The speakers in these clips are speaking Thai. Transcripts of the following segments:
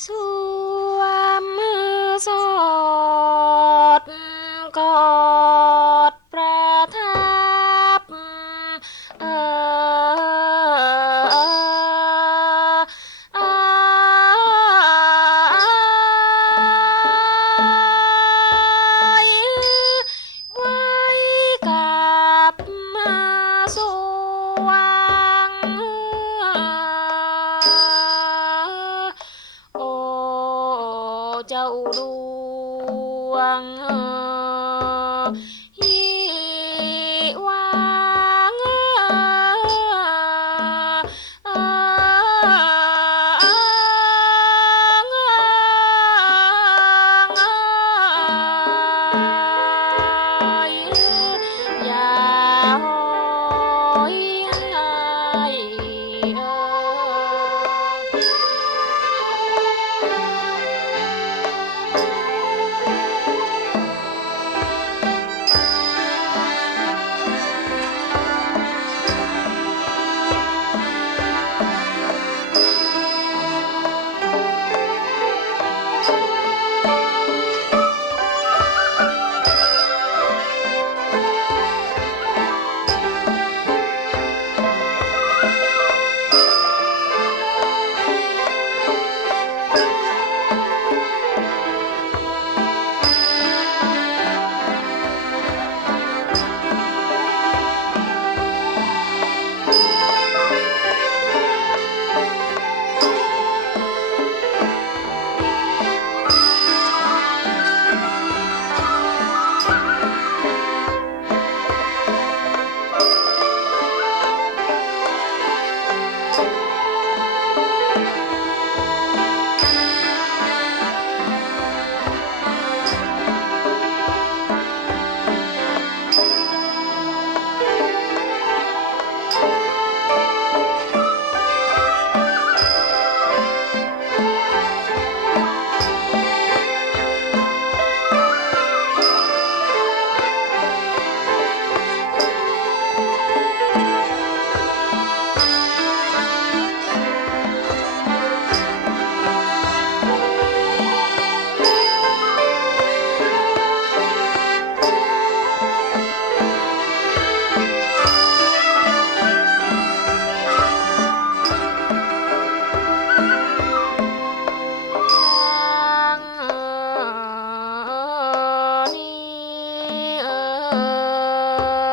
สวมมืสอดกอดประทับเออไว้กับมาสวม 走路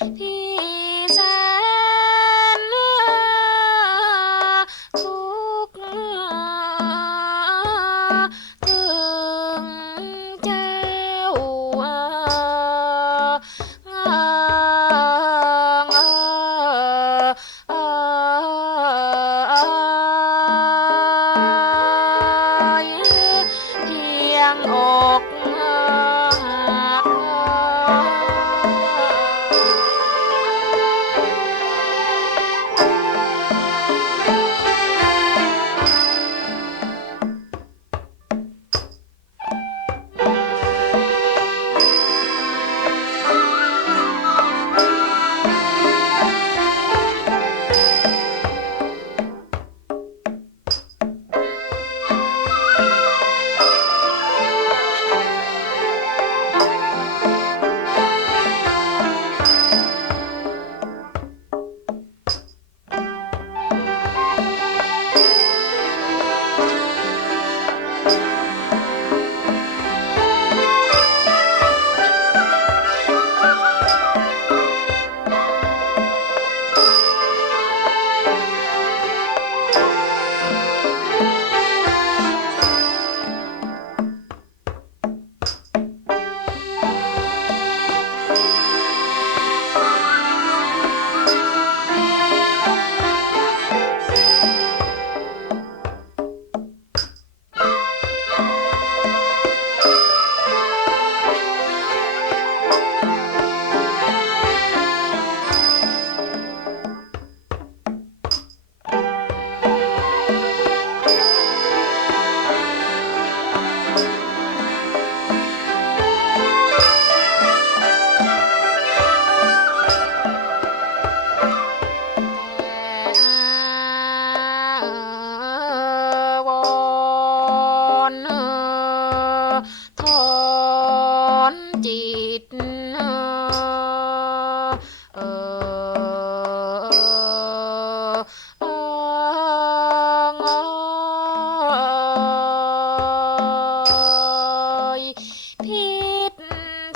Bye.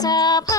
up.